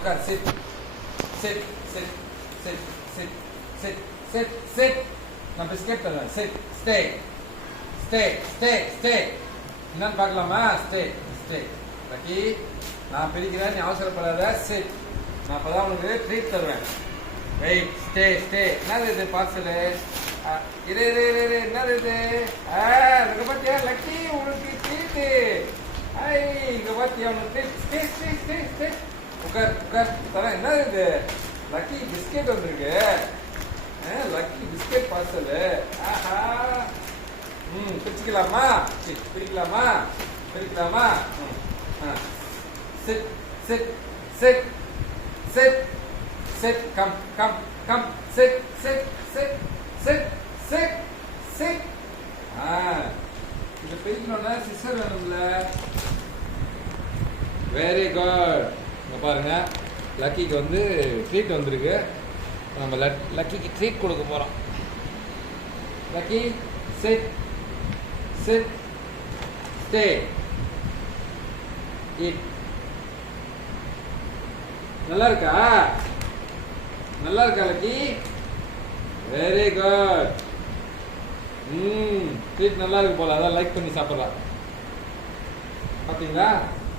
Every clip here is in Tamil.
உட்கார் sit sit sit sit sit sit sit sit நான் பிஸ்கெட் தருவேன் sit stay stay stay stay என்னன்னு பார்க்கலாமா ஸ்டே ஸ்டே லக்கி நான் பிரிக்கிறேன் நீ அவசரப்படாத சிட் நான் அப்பதான் உனக்கு ட்ரீட் தருவேன் வெயிட் ஸ்டே ஸ்டே என்னது இது பார்சலு இரு இரு இரு இரு என்னது இது இங்க பாத்தியா லக்கி உனக்கு ட்ரீட்டு ஐ இங்க பாத்தியா உனக்கு treat stay stay stay stay உட்கார் உட்கார் தரேன் என்னது இது லக்கி பிஸ்கெட் வந்திருக்கு லக்கி பிஸ்கெட் பார்சலு ஆஹா பிரிச்சுக்கலாமா பிரிக்கலாமா பிரிக்கலாமா sit sit sit sit sit come come come sit sit sit sit sit sit இது பிரிக்கணும்னா சிஸ்டர் வேணும்ல வெரி குட் இங்க பாருங்க லக்கிக்கு வந்து ட்ரீட் வந்திருக்கு நம்ம லக்கிக்கு ட்ரீட் கொடுக்க போறோம் lucky sit sit stay eat நல்லா இருக்கா நல்லா இருக்கா லக்கி வெரி குட் ட்ரீட் நல்லா இருக்கு போல அதான் லைக் பண்ணி சாப்பிடலாம் பாத்தீங்களா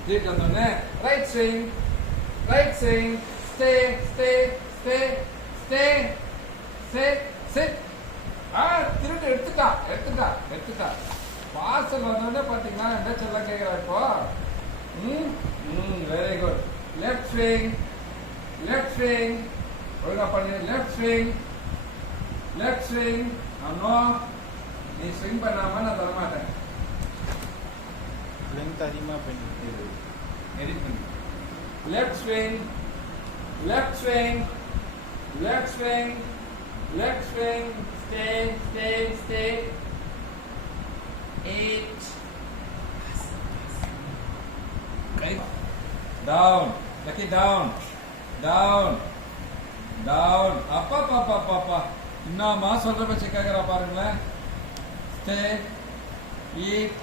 ட்ரீட் வந்தோடனே right swing stay stay stay stay sit sit திருட்டு எடுத்துட்டா பார்சல் வந்தோடனே பாத்தீங்கன்னா என்ன சொல்ல கேட்கிறா இப்போ வெரி குட் லெஃப்ட் ஸ்விங் ஒழுங்கா பண்ணு லெஃப்ட் ஸ்விங் நோ நீ ஸ்விங் பண்ணாம நான் தரமாட்டேன் லெங்த் அதிகமா பண்ணி எடிட் பண்ணு left swing stay 8 down lucky down அப்பா இன்னமா சொல்ற பச்சை கேக்குறா பாருங்களேன் ஸ்டே ஈட்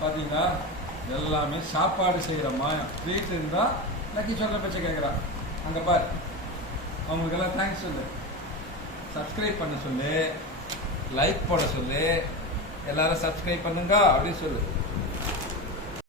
பாத்தீங்களா எல்லாமே சாப்பாடு செய்யற மாயம் ட்ரீட் இருந்தா லக்கி சொல்ற பச்சை கேக்குறா அங்க பாரு அவங்களுக்கு எல்லாம் தேங்க்ஸ் சொல்லு சப்ஸ்கிரைப் பண்ண சொல்லு லைக் போட சொல்லு எல்லாரும் சப்ஸ்கிரைப் பண்ணுங்க அப்படின்னு சொல்லு